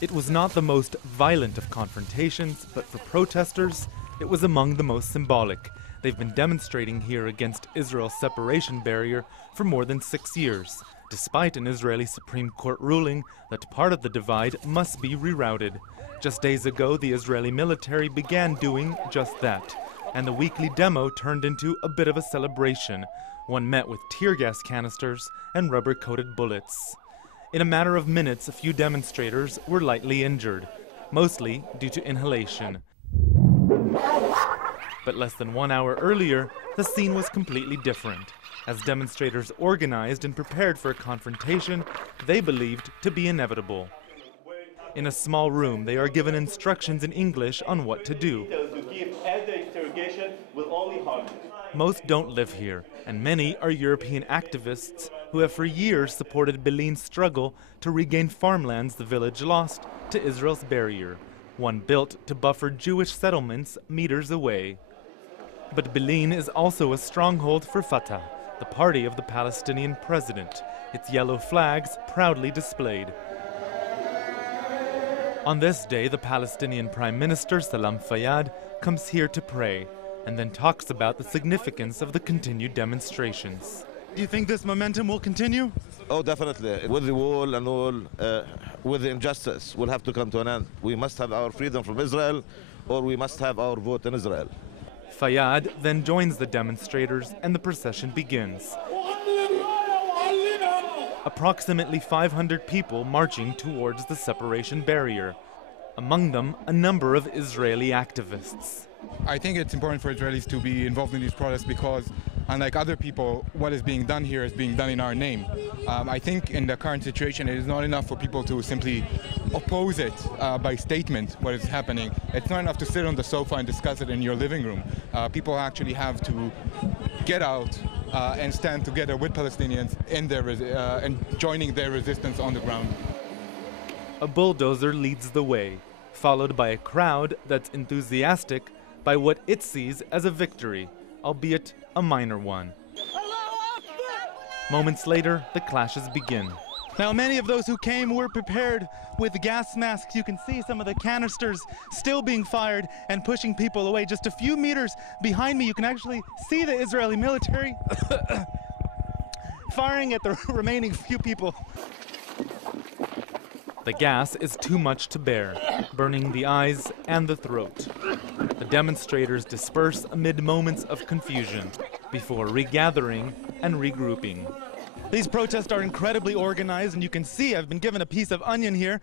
It was not the most violent of confrontations, but for protesters, it was among the most symbolic. They've been demonstrating here against Israel's separation barrier for more than 6 years, despite an Israeli Supreme Court ruling that part of the divide must be rerouted. Just days ago, the Israeli military began doing just that, and the weekly demo turned into a bit of a celebration, one met with tear gas canisters and rubber-coated bullets. In a matter of minutes, a few demonstrators were lightly injured, mostly due to inhalation. But less than 1 hour earlier, the scene was completely different, as demonstrators organized and prepared for a confrontation they believed to be inevitable. In a small room, they are given instructions in English on what to do. Most don't live here, and many are European activists who have for years supported Bil'in's struggle to regain farmlands the village lost to Israel's barrier, one built to buffer Jewish settlements meters away. But Bil'in is also a stronghold for Fatah, the party of the Palestinian president, its yellow flags proudly displayed. On this day, the Palestinian Prime Minister, Salam Fayyad, comes here to pray, and then talks about the significance of the continued demonstrations. Do you think this momentum will continue? Oh, definitely. With the wall and all, with the injustice, will have to come to an end. We must have our freedom from Israel, or we must have our vote in Israel. Fayyad then joins the demonstrators and the procession begins. Approximately 500 people marching towards the separation barrier. Among them, a number of Israeli activists. I think it's important for Israelis to be involved in these protests because, unlike other people, what is being done here is being done in our name. I think in the current situation, it is not enough for people to simply oppose it by statement, what is happening. It's not enough to sit on the sofa and discuss it in your living room. People actually have to get out and stand together with Palestinians in their and joining their resistance on the ground. A bulldozer leads the way, followed by a crowd that's enthusiastic by what it sees as a victory, albeit a minor one. Moments later, the clashes begin. Now, many of those who came were prepared with gas masks. You can see some of the canisters still being fired and pushing people away. Just a few meters behind me, you can actually see the Israeli military firing at the remaining few people. The gas is too much to bear, burning the eyes and the throat. The demonstrators disperse amid moments of confusion before regathering and regrouping. These protests are incredibly organized, and you can see I've been given a piece of onion here.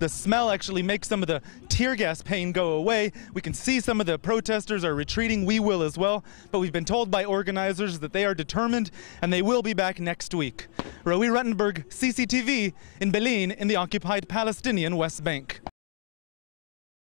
The smell actually makes some of the tear gas pain go away. We can see some of the protesters are retreating. We will as well, but we've been told by organizers that they are determined and they will be back next week. Roee Ruttenberg, CCTV in Bil'in in the occupied Palestinian West Bank.